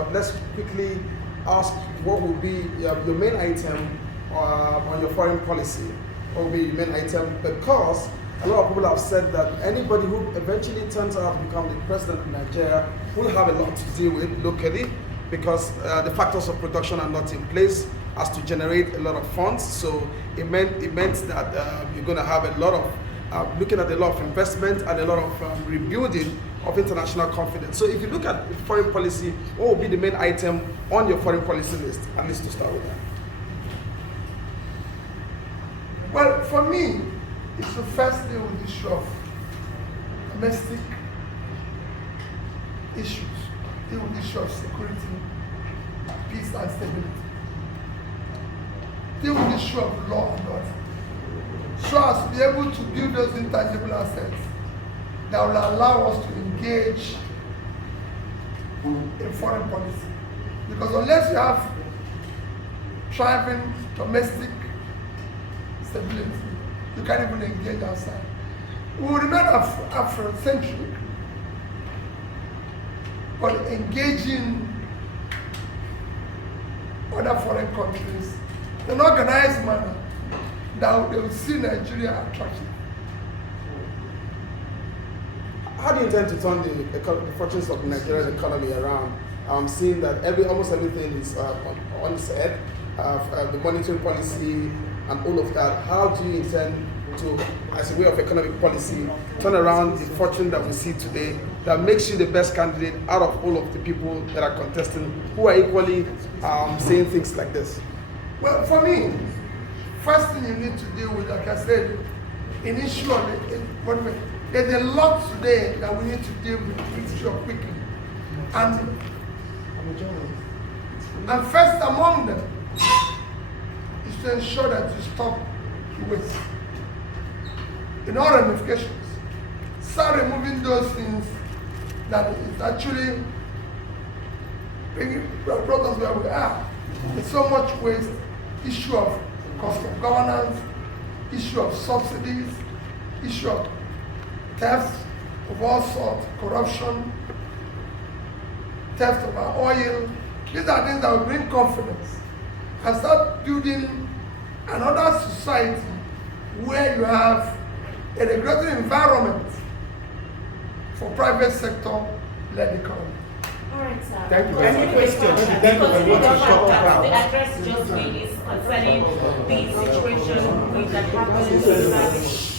but let's quickly ask what will be your main item on your foreign policy. What will be your main item? Because a lot of people have said that anybody who eventually turns out to become the president of Nigeria will have a lot to deal with locally, because the factors of production are not in place as to generate a lot of funds. So it meant that you're going to have a lot of looking at a lot of investment and a lot of rebuilding of international confidence. So if you look at foreign policy, what will be the main item on your foreign policy list, at least to start with that? Well, for me, it's to first deal with the issue of domestic issues, deal with the issue of security, peace and stability, deal with the issue of law and order, so as to be able to build those intangible assets that will allow us to engage in foreign policy. Because unless you have thriving domestic stability, you can't even engage outside. We will remain Afrocentric, but engaging other foreign countries in an organized manner that they will see Nigeria attractive. How do you intend to turn the fortunes of Nigeria's economy around? Seeing that almost everything is on its head, the monetary policy and all of that. How do you intend to, as a way of economic policy, turn around the fortune that we see today that makes you the best candidate out of all of the people that are contesting who are equally saying things like this? Well, for me, first thing you need to deal with, like I said, initially, there's a lot today that we need to deal with quickly. And first among them is to ensure that you stop waste in all ramifications. Start removing those things that is actually brought us where we are. There's so much waste, issue of cost of governance, issue of subsidies, issue of theft of all sorts, corruption, theft of our oil. These are things that will bring confidence and start building another society where you have a regulatory environment for private sector-led economy. All right, sir. Thank you. Any questions? The address just made is concerning the situation that happens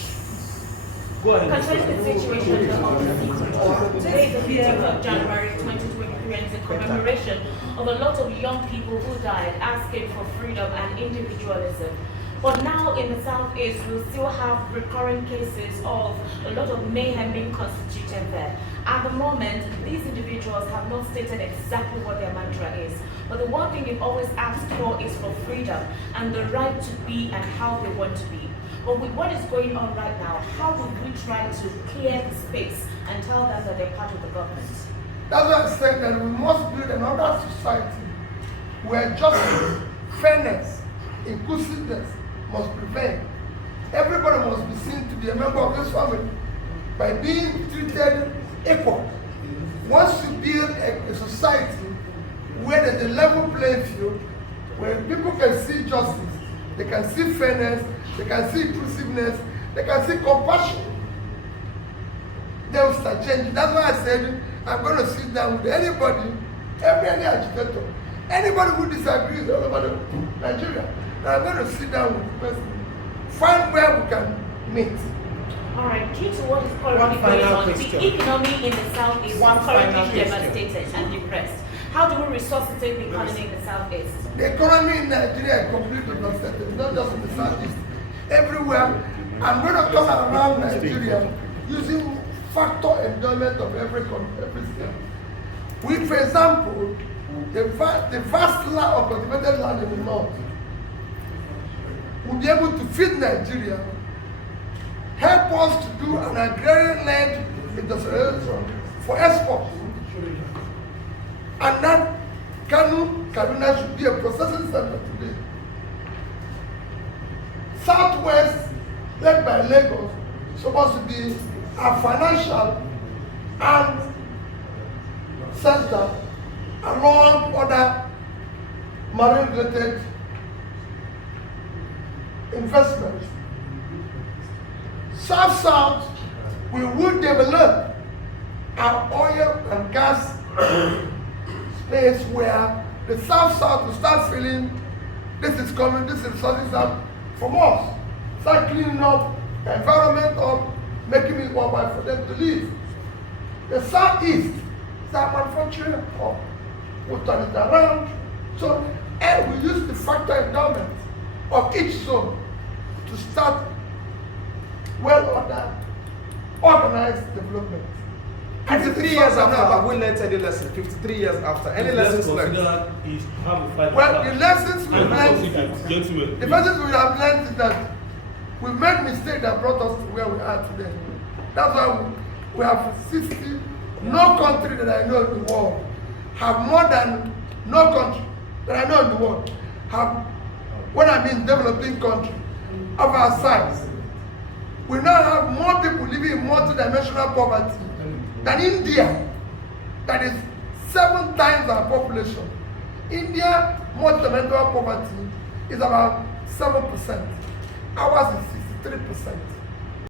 concerning the situation of the today is the 15th of January 2023, and it's a commemoration of a lot of young people who died asking for freedom and individualism. But now in the Southeast, we still have recurring cases of a lot of mayhem being constituted there. At the moment, these individuals have not stated exactly what their mantra is. But the one thing they've always asked for is for freedom and the right to be and how they want to be. But with what is going on right now, how would we try to clear the space and tell them that they're part of the government? That's why I said that we must build another society where justice, fairness, inclusiveness must prevail. Everybody must be seen to be a member of this family by being treated equal. Once you build a society where there's a level playing field, where people can see justice, they can see fairness, they can see inclusiveness, they can see compassion, they will start changing. That's why I said I'm going to sit down with anybody, any agitator, anybody who disagrees all over Nigeria. I'm going to sit down with the person, find where we can meet. All right, due to what is currently going on, the economy in the South is currently devastated and depressed. How do we resuscitate the economy in the Southeast? The economy in Nigeria is completely devastated, not just in the Southeast. Everywhere. I'm going to come around Nigeria using factor enjoyment of every state. We, for example, the vast land of cultivated land in the north will be able to feed Nigeria, help us to do an agrarian-led industrialization for export. And that Kaduna should be a processing center today. Southwest, led by Lagos, supposed to be a financial and center along other marine-related investments. South-South, we would develop our oil and gas space where the South-South will start feeling this is coming, this is something out from us. Start cleaning up the environment up, making it worthwhile for them to live. The Southeast is our manufacturing hub. We turn it around. So, and we use the factor endowment of each zone to start well organized development. 53 years after, I will learn any lesson. 53 years after, any lessons learned? Is how we fight Well, the lessons we learned, gentlemen. the lessons we have learned is that we made mistakes that brought us to where we are today. That's why we have 60. No country that I know in the world have more than no country that I know in the world have, when I mean developing country, of our size. We now have more people living in multidimensional poverty than India, that is 7 times our population. India multidimensional poverty is about 7%. Ours is 63%.